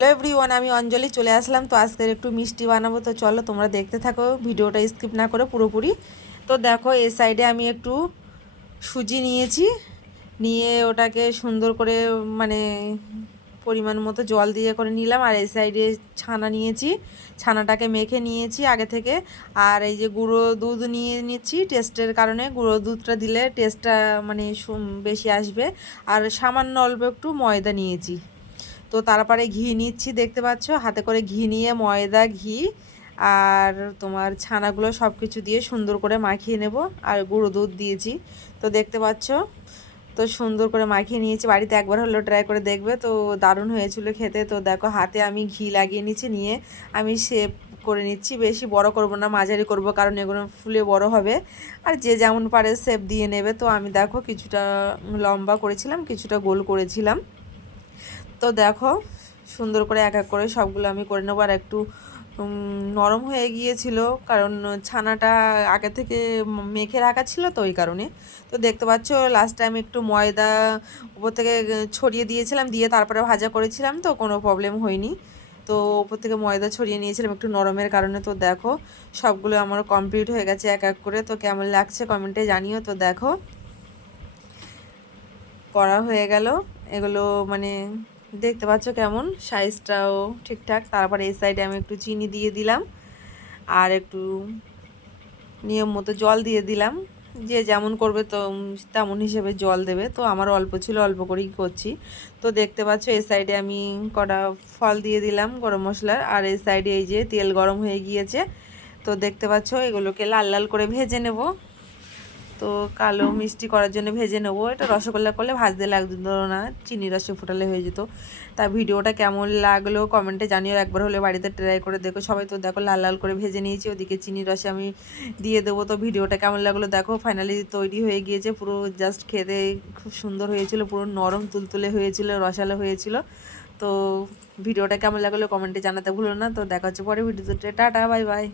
Hello everyone, আমি অঞ্জলি চলে আসলাম। তো আজকের একটু মিষ্টি বানাবো, তো চলো তোমরা দেখতে থাকো, ভিডিওটা স্কিপ না করে পুরোপুরি। তো দেখো এই সাইডে আমি একটু সুজি নিয়েছি, নিয়ে ওটাকে সুন্দর করে মানে পরিমাণ মতো জল দিয়ে করে নিলাম। আর এই সাইডে ছানা নিয়েছি, ছানাটাকে মেখে নিয়েছি আগে থেকে। আর এই যে গুঁড়ো দুধ নিয়ে নিচ্ছি টেস্টের কারণে, গুঁড়ো দুধটা দিলে টেস্টটা মানে বেশি আসবে। আর সামান্য অল্প একটু ময়দা নিয়েছি। তো তারপরে ঘি নিচ্ছি, দেখতে পাচ্ছ হাতে করে ঘি নিয়ে ময়দা, ঘি আর তোমার ছানাগুলো সব কিছু দিয়ে সুন্দর করে মাখিয়ে নেব। আর গুঁড়ো দুধ দিয়েছি, তো দেখতে পাচ্ছ। তো সুন্দর করে মাখিয়ে নিয়েছি, বাড়িতে একবার হলেও ট্রাই করে দেখবে, তো দারুণ হয়েছিল খেতে। তো দেখো হাতে আমি ঘি লাগিয়ে নিচ্ছি, নিয়ে আমি শেপ করে নিচ্ছি। বেশি বড় করব না, মাঝারি করব, কারণ এগুলো ফুলে বড় হবে। আর যে যেমন পারে শেপ দিয়ে নেবে। তো আমি দেখো কিছুটা লম্বা করেছিলাম, কিছুটা গোল করেছিলাম। তো দেখো সুন্দর করে এক এক করে সবগুলো আমি করে নেবো। আর একটু নরম হয়ে গিয়েছিল, কারণ ছানাটা আগে থেকে মেখে রাখা ছিল, তো ওই কারণে। তো দেখতে পাচ্ছ লাস্টে আমি একটু ময়দা উপর থেকে ছড়িয়ে দিয়েছিলাম, দিয়ে তারপরে ভাজা করেছিলাম, তো কোনো প্রবলেম হয়নি। তো উপর থেকে ময়দা ছড়িয়ে নিয়েছিলাম একটু নরমের কারণে। তো দেখো সবগুলো আমার কমপ্লিট হয়ে গেছে এক এক করে। তো কেমন লাগছে কমেন্টে জানিও। তো দেখো করা হয়ে গেল এগুলো, মানে দেখতে পাচ্ছ কেমন সাইজটাও ঠিকঠাক। তারপরে এই সাইডে আমি একটু চিনি দিয়ে দিলাম, আর একটু নিয়ম মতো জল দিয়ে দিলাম। যে যেমন করবে তো তেমন হিসেবে জল দেবে। তো আমার অল্প ছিল, অল্প করেই করছি। তো দেখতে পাচ্ছ এই সাইডে আমি কটা ফল দিয়ে দিলাম গরম মশলার। আর এই সাইডে এই যে তেল গরম হয়ে গিয়েছে। তো দেখতে পাচ্ছ এগুলোকে লাল লাল করে ভেজে নেব। তো কালো মিষ্টি করার জন্য ভেজে নেবো। এটা রসগোল্লা করলে ভাজতে লাগতো না, চিনি রসে ফোটালে হয়ে যেত। তা ভিডিওটা কেমন লাগলো কমেন্টে জানিও, একবার হলে বাড়িতে ট্রাই করে দেখো সবাই। তো দেখো লাল লাল করে ভেজে নিয়েছি, ওদিকে চিনি রসে আমি দিয়ে দেবো। তো ভিডিওটা কেমন লাগলো দেখো, ফাইনালি তৈরি হয়ে গিয়েছে পুরো। জাস্ট খেতে খুব সুন্দর হয়েছিল, পুরো নরম তুলতুলে হয়েছিল, রসালো হয়েছিল। তো ভিডিওটা কেমন লাগলো কমেন্টে জানাতে ভুলো না। তো দেখা হচ্ছে পরে ভিডিওতে, টাটা বাই বাই।